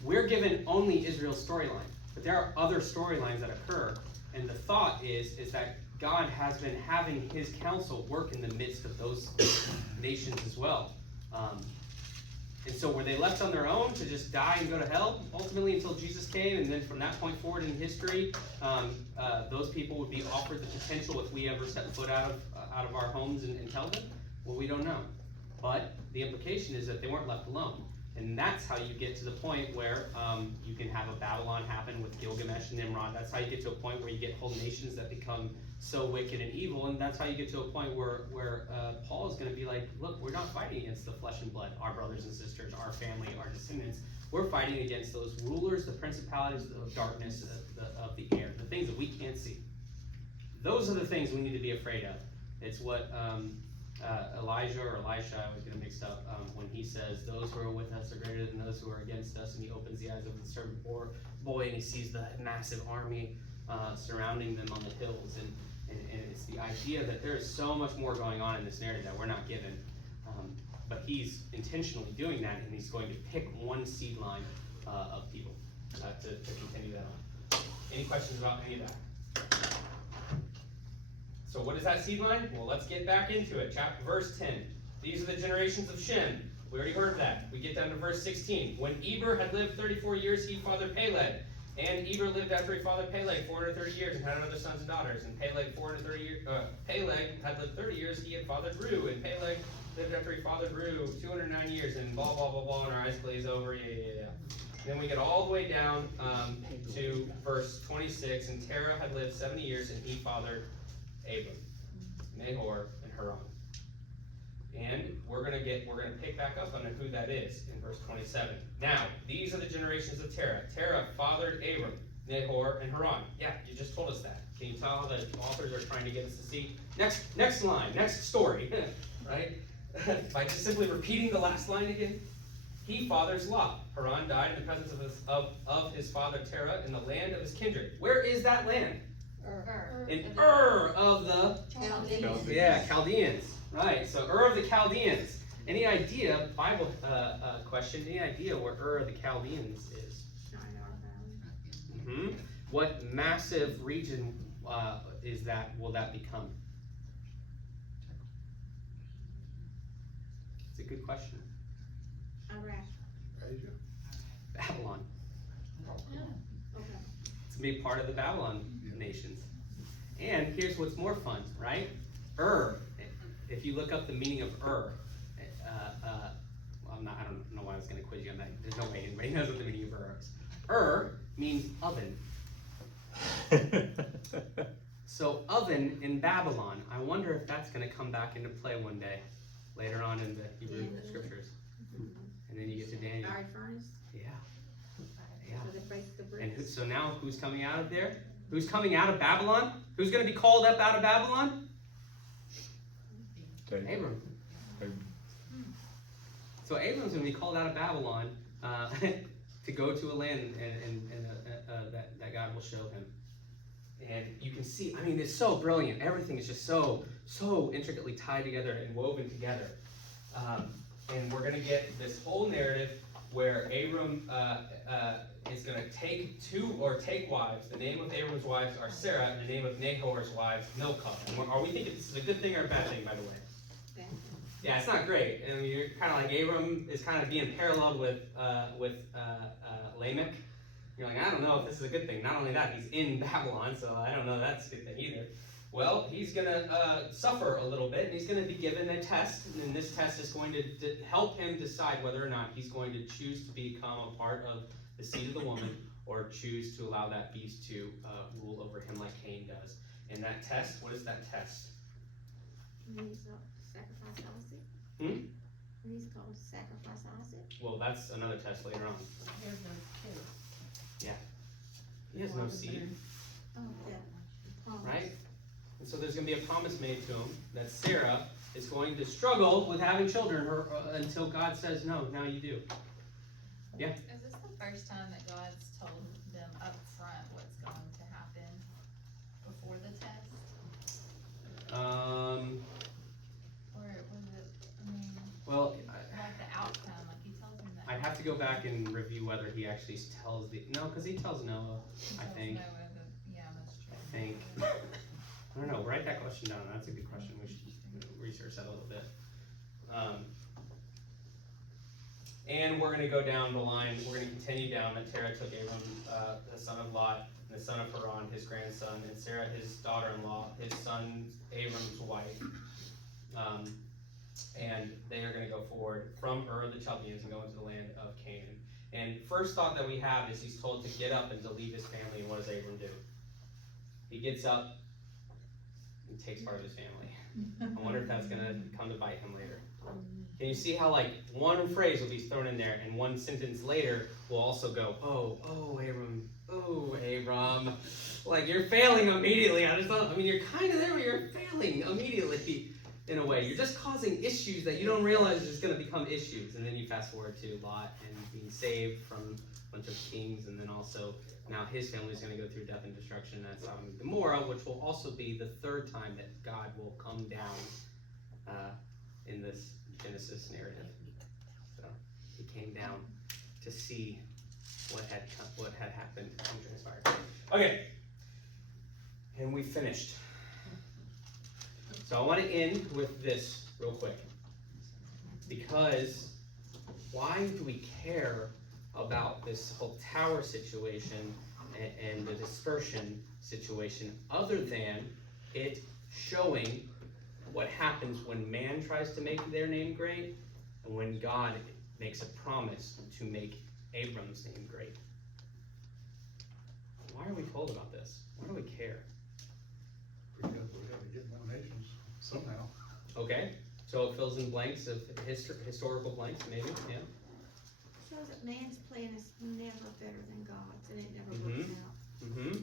We're given only Israel's storyline, but there are other storylines that occur, and the thought is that God has been having his counsel work in the midst of those nations as well. And so were they left on their own to just die and go to hell ultimately until Jesus came, and then from that point forward in history, those people would be offered the potential if we ever set foot out of our homes and tell them? Well, we don't know. But the implication is that they weren't left alone. And that's how you get to the point where you can have a Babylon happen with Gilgamesh and Nimrod. That's how you get to a point where you get whole nations that become so wicked and evil. And that's how you get to a point where Paul is going to be like, look, we're not fighting against the flesh and blood, our brothers and sisters, our family, our descendants. We're fighting against those rulers, the principalities of darkness, of the air, the things that we can't see. Those are the things we need to be afraid of. It's what Elijah or Elisha, I was getting mixed up, when he says, those who are with us are greater than those who are against us, and he opens the eyes of the servant boy and he sees the massive army surrounding them on the hills. And it's the idea that there is so much more going on in this narrative that we're not given. But he's intentionally doing that, and he's going to pick one seed line of people to continue that on. Any questions about any of that? So what is that seed line? Well, let's get back into it. Verse 10. These are the generations of Shem. We already heard that. We get down to verse 16. When Eber had lived 34 years, he fathered Peleg. And Eber lived after he fathered Peleg 430 years and had other sons and daughters. And Peleg had lived 30 years, he had fathered Reu. And Peleg lived after he fathered Reu 209 years, and blah, blah, blah, blah, and our eyes glaze over, yeah. Then we get all the way down to verse 26, and Terah had lived 70 years, and he fathered Abel, Nahor, and Haran. And we're gonna pick back up on who that is in verse 27. Now, these are the generations of Terah. Terah fathered Abram, Nahor, and Haran. Yeah, you just told us that. Can you tell how the authors are trying to get us to see? Next line, next story, right? By just simply repeating the last line again. He fathers Lot. Haran died in the presence of his father Terah in the land of his kindred. Where is that land? In Ur of the Chaldeans. Yeah, Chaldeans. Right. So Ur of the Chaldeans. Any idea? Bible question. Any idea where Ur of the Chaldeans is? Mm-hmm. What massive region is that? Will that become? It's a good question. Iraq. Asia? Babylon. Okay. It's gonna be part of the Babylon nations. And here's what's more fun, right? Ur. If you look up the meaning of Ur, well, I don't know why I was gonna quiz you on that. There's no way anybody knows what the meaning of Ur is. Ur means oven. So oven in Babylon. I wonder if that's gonna come back into play one day, later on in the Hebrew scriptures. And then you get to Daniel. Fiery furnace. Yeah. So they break the bricks. And so now who's coming out of there? Who's coming out of Babylon? Who's going to be called up out of Babylon? Abram. So Abram's going to be called out of Babylon to go to a land that God will show him. And you can see, I mean, it's so brilliant. Everything is just so intricately tied together and woven together. And we're going to get this whole narrative where Abram is going to take wives. The name of Abram's wives are Sarah, and the name of Nahor's wives, Milcah. And are we thinking this is a good thing or a bad thing, by the way? Yeah, it's not great. I mean, you're kind of like Abram is kind of being paralleled with Lamech. You're like, I don't know if this is a good thing. Not only that, he's in Babylon, so I don't know that's a good thing either. Well, he's going to suffer a little bit, and he's going to be given a test, and this test is going to help him decide whether or not he's going to choose to become a part of the seed of the woman, or choose to allow that beast to rule over him like Cain does. And that test, what is that test? He's sacrifice Isaac. He's called sacrifice Isaac. Well, that's another test later on. There's no kids. Yeah. He has no seed, Oh, yeah. Promise. right? And so there's going to be a promise made to him that Sarah is going to struggle with having children until God says, no, now you do. Yeah. Is this the first time that God's told them up front what's going to happen before the test? Or was it, I mean, Well, like the outcome, like he tells them that. I'd have to go back and review whether he actually tells because he tells Noah, He I tells think. Noah that- yeah, that's true. I think. I don't know, write that question down. That's a good question. We should research that a little bit. And we're going to go down the line. We're going to continue down that Terah took Abram, the son of Lot, and the son of Haran, his grandson, and Sarah, his daughter-in-law, his son Abram's wife. And they are going to go forward from Ur of the Chaldeans and go into the land of Canaan. And first thought that we have is he's told to get up and to leave his family. And what does Abram do? He gets up and takes part of his family. I wonder if that's going to come to bite him later. Can you see how like one phrase will be thrown in there and one sentence later will also go, oh, Abram. Like you're failing immediately. You're kind of there, but you're failing immediately. in a way. You're just causing issues that you don't realize is going to become issues. And then you fast forward to Lot and being saved from a bunch of kings, and then also now his family is going to go through death and destruction at Sodom and Gomorrah, which will also be the third time that God will come down in this Genesis narrative. So he came down to see what had happened and transpired. Okay, and we finished. So I want to end with this real quick, because why do we care about this whole tower situation and the dispersion situation, other than it showing what happens when man tries to make their name great and when God makes a promise to make Abram's name great? Why are we told about this? Why do we care? Because we gotta get more nations somehow. Okay, so it fills in blanks of historical blanks, maybe, yeah. Shows that man's plan is never better than God's, and it never works out.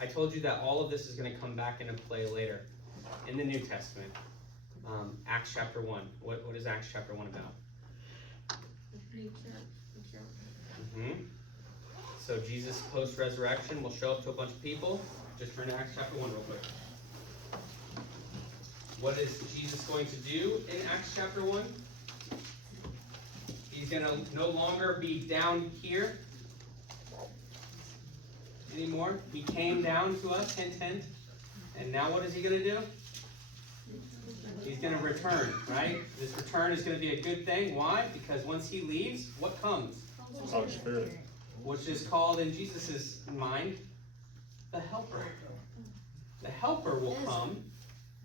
I told you that all of this is going to come back into play later in the New Testament. Acts chapter 1. What is Acts chapter 1 about? The new church. So Jesus post-resurrection will show up to a bunch of people. Just turn to Acts chapter 1 real quick. What is Jesus going to do in Acts chapter 1? He's going to no longer be down here anymore. He came down to us, hint, hint. And now what is he going to do? He's going to return, right? This return is going to be a good thing. Why? Because once he leaves, what comes? Holy Spirit. Which is called in Jesus' mind, the Helper. The Helper will come,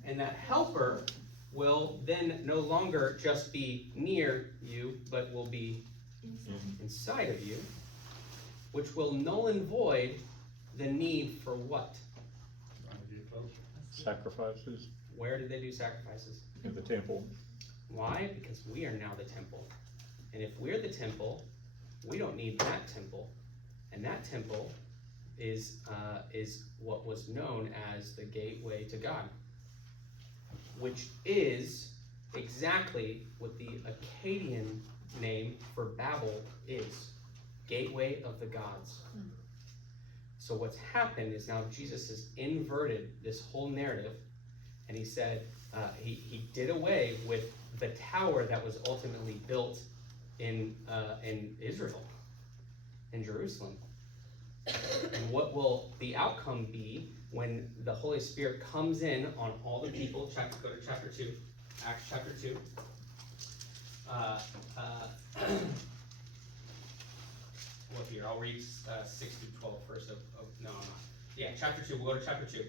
and that Helper will then no longer just be near you, but will be inside of you, which will null and void the need for what? Sacrifices Where did they do sacrifices? in the temple. Why? Because we are now the temple. And if we're the temple, we don't need that temple. And that temple is what was known as the gateway to God, which is exactly what the Akkadian name for Babel is. Gateway of the gods. So what's happened is now Jesus has inverted this whole narrative, and he said he did away with the tower that was ultimately built in Israel, in Jerusalem. And what will the outcome be when the Holy Spirit comes in on all the people? Go to chapter 2, Acts chapter 2. Well, here, I'll read 6 through 12 first. No, I'm not. Yeah, chapter 2. We'll go to chapter 2.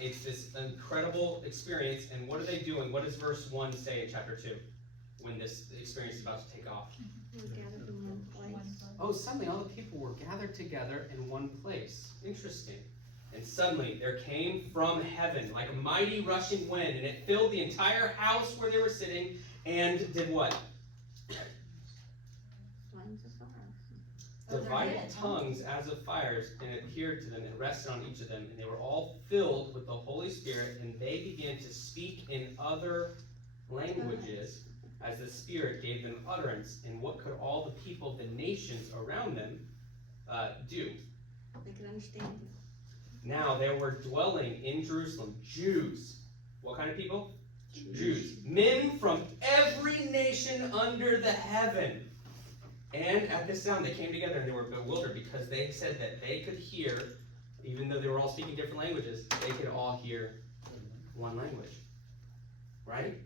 It's this incredible experience, and what are they doing? What does verse 1 say in chapter 2 when this experience is about to take off? He was gathered in one place. Oh, suddenly all the people were gathered together in one place. Interesting. And suddenly there came from heaven like a mighty rushing wind, and it filled the entire house where they were sitting, and did what? Flames of fire. Divided tongues as of fires, and adhered to them, and rested on each of them. And they were all filled with the Holy Spirit, and they began to speak in other languages as the Spirit gave them utterance. And what could all the people, the nations around them, do? They could understand. Now there were dwelling in Jerusalem Jews. What kind of people? Jews. Men from every nation under the heaven. And at this sound they came together, and they were bewildered, because they said that they could hear, even though they were all speaking different languages, they could all hear one language. Right?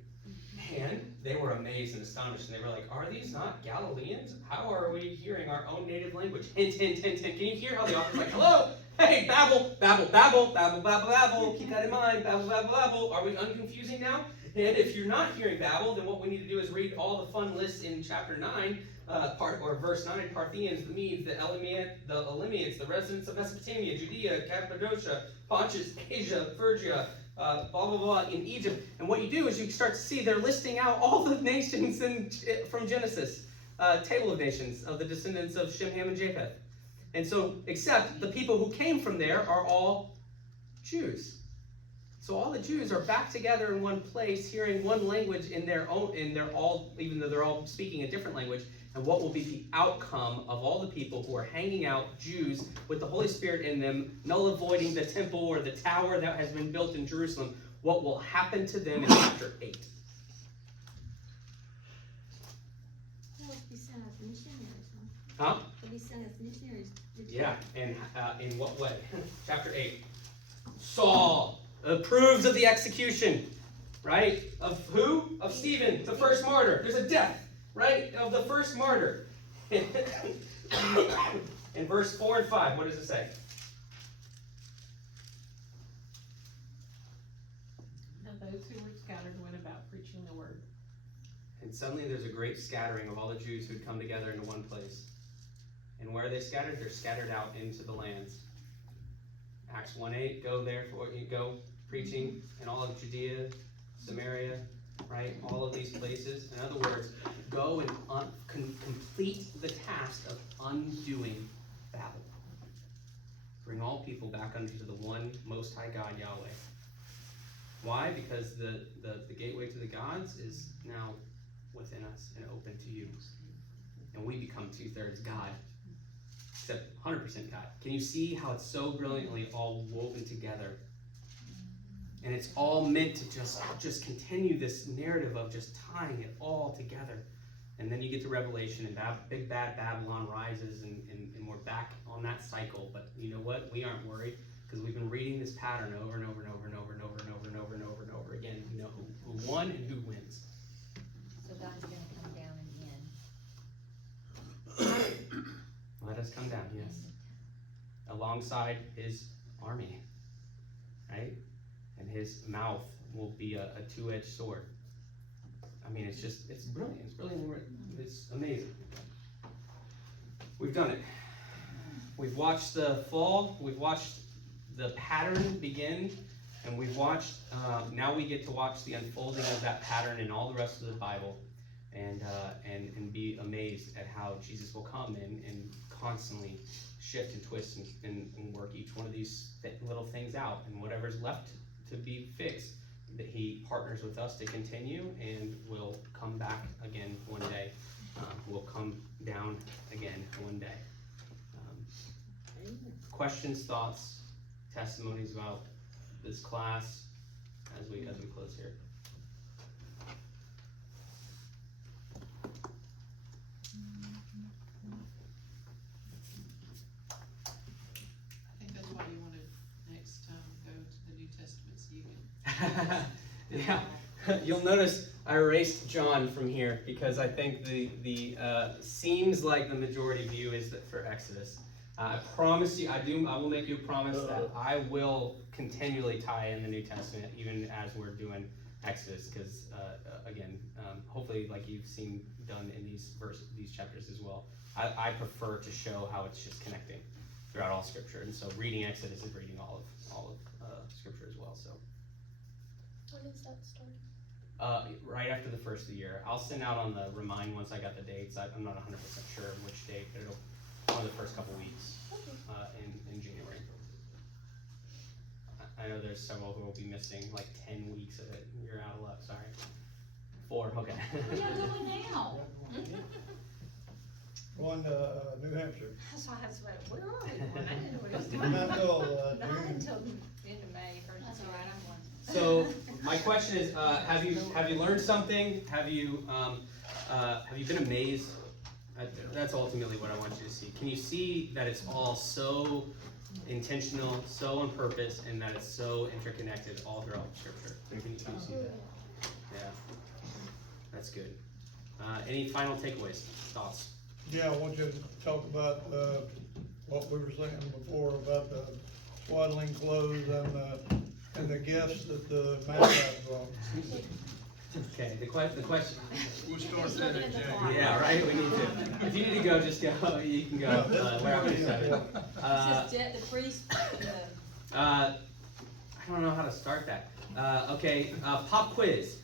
And they were amazed and astonished, and they were like, are these not Galileans? How are we hearing our own native language? Hint, hint, hint, hint. Can you hear how the author's like, hello? Hey, babble, babble, babble, babble, babble, babble. Keep that in mind. Babble, babble, babble. Are we unconfusing now? And if you're not hearing babble, then what we need to do is read all the fun lists in chapter 9, verse 9, Parthians, the Medes, the Elamites, the residents of Mesopotamia, Judea, Cappadocia, Pontus, Asia, Phrygia, blah, blah, blah, in Egypt. And what you do is you start to see they're listing out all the nations from Genesis, table of nations of the descendants of Shem, Ham, and Japheth. And so, except the people who came from there are all Jews. So all the Jews are back together in one place, hearing one language even though they're all speaking a different language. And what will be the outcome of all the people who are hanging out, Jews, with the Holy Spirit in them, null avoiding the temple or the tower that has been built in Jerusalem? What will happen to them in chapter 8? They'll be sent as missionaries, Huh? They'll be sent as missionaries. Yeah, and in what way? Chapter 8. Saul approves of the execution, right? Of who? Of Stephen, the first martyr. There's a death, right? Of the first martyr. In verse 4 and 5, what does it say? And those who were scattered went about preaching the word. And suddenly there's a great scattering of all the Jews who had come together into one place. And where are they scattered? They're scattered out into the lands. Acts 1:8, go therefore, you go preaching in all of Judea, Samaria, right? All of these places. In other words, go and complete the task of undoing Babel. Bring all people back unto the one Most High God, Yahweh. Why? Because the gateway to the gods is now within us and open to you. And we become 2/3 God. Except 100% God. Can you see how it's so brilliantly all woven together? And it's all meant to just continue this narrative of just tying it all together. And then you get to Revelation, and big bad Babylon rises, and we're back on that cycle. But you know what? We aren't worried, because we've been reading this pattern over and over and over and over and over and over and over and over and over again. We know who won and who wins. So God's gonna come down and end. Let us come down, yes. Alongside his army, right? And his mouth will be a two-edged sword. I mean, it's brilliant. It's brilliant. It's amazing. We've done it. We've watched the fall. We've watched the pattern begin. And we've watched, now we get to watch the unfolding of that pattern in all the rest of the Bible. And be amazed at how Jesus will come and constantly shift and twist and work each one of these little things out, and whatever's left to be fixed, that he partners with us to continue, and will come back again one day. Will come down again one day. Questions, thoughts, testimonies about this class as we close here? I think that's why you wanted next time go to the New Testament so you can. Yeah, you'll notice I erased John from here because I think the seems like the majority view is that for Exodus. I promise you, I will make you a promise that I will continually tie in the New Testament even as we're doing Exodus, because again, hopefully, like you've seen done in these chapters as well. I prefer to show how it's just connecting throughout all Scripture, and so reading Exodus is reading all of Scripture as well. So. When is that starting? Right after the first of the year. I'll send out on the remind once I got the dates. I'm not 100% sure which date, but it'll one of the first couple weeks in January. I know there's several who will be missing like 10 weeks of it. You're out of luck, sorry. 4, okay. Where y'all going now? Going to New Hampshire. So I was like, where are we going? I didn't know what it was doing. Not until Not June. until end of May, or that's all right, I'm going. So my question is, have you learned something? Have you been amazed? That's ultimately what I want you to see. Can you see that it's all so intentional, so on purpose, and that it's so interconnected all throughout Scripture? Can you see that? Yeah, that's good. Any final takeaways, thoughts? Yeah, I want you to talk about, what we were saying before about the swaddling clothes and the gifts that the man had brought. Okay, the question. We'll start that at J. Yeah, right, we need to. If you need to go, just go, you can go. We're up to 7. This is Jet the priest, I don't know how to start that. Okay, pop quiz.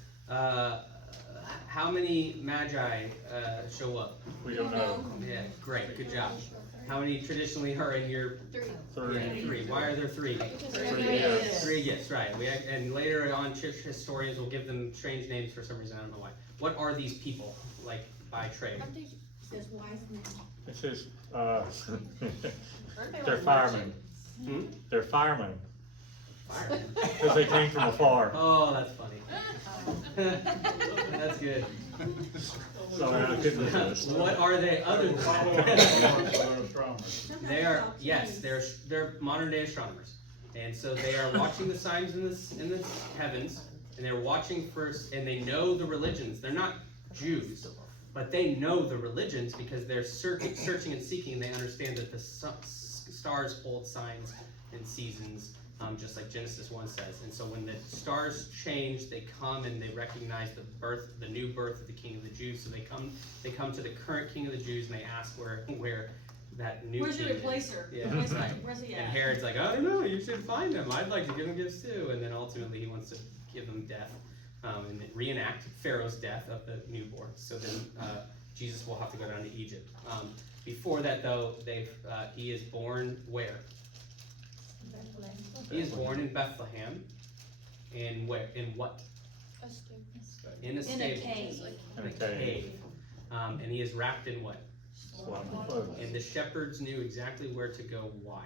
how many magi show up? We don't know. Yeah, great, good job. How many traditionally are in your? Three. Yeah, three. Why are there three? Three gifts. Three gifts, right. And later on, church historians will give them strange names for some reason, I don't know why. What are these people, like, by trade? It says wise men. It says, Aren't they they're like firemen. merchants? They're firemen, Firemen. because they came from afar. Oh, that's funny. That's good. Sorry, I couldn't resist. What are they other than that? Sometimes They it's are, all yes, twins. they're modern day astronomers. And so they are watching the signs in the heavens, and they're watching first, and they know the religions. They're not Jews, but they know the religions because they're searching and seeking. They understand that the stars hold signs and seasons, just like Genesis 1 says. And so when the stars change, they come and they recognize the new birth of the King of the Jews. So they come to the current King of the Jews, and they ask where that new Where's king your is. replacer? Yeah, Replacement, right. where's he And at? Herod's like, I don't know, you should find him. I'd like to give him gifts too. And then ultimately he wants to give them death, and reenact Pharaoh's death of the newborn. So then Jesus will have to go down to Egypt. Before that though, he is born where? He is born in Bethlehem. In where? In what? In a stable. cave. In a cave. And he is wrapped in what? Swaddling clothes. And the shepherds knew exactly where to go. Why?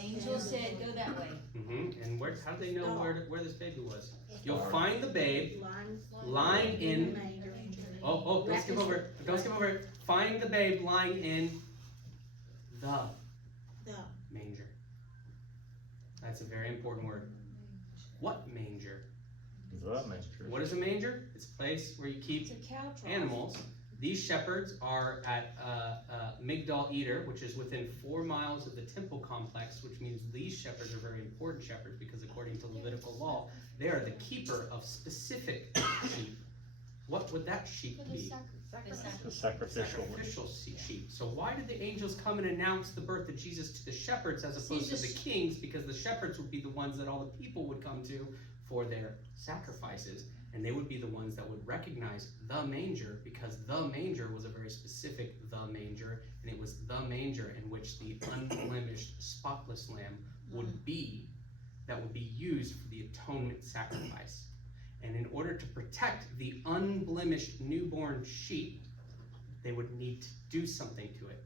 Angel said, go that way. And how do they know where this baby was? You'll find the babe lying the in. manger. Oh, don't skip over it. Don't skip over it. Find the babe lying in the The manger. That's a very important word. What manger? The manger. What is a manger? It's a place where you keep It's a cow trough. animals. These shepherds are at Migdal Eder, which is within 4 miles of the temple complex, which means these shepherds are very important shepherds because according to Levitical law, they are the keeper of specific sheep. What would that sheep be? The sacrificial one. Sacrificial sheep. So why did the angels come and announce the birth of Jesus to the shepherds as opposed to the kings? Because the shepherds would be the ones that all the people would come to for their sacrifices. And they would be the ones that would recognize the manger, because the manger was a very specific the manger, and it was the manger in which the unblemished, spotless lamb would be, that would be used for the atonement sacrifice. And in order to protect the unblemished newborn sheep, they would need to do something to it.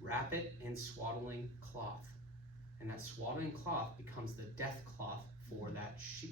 Wrap it in swaddling cloth. And that swaddling cloth becomes the death cloth for that sheep.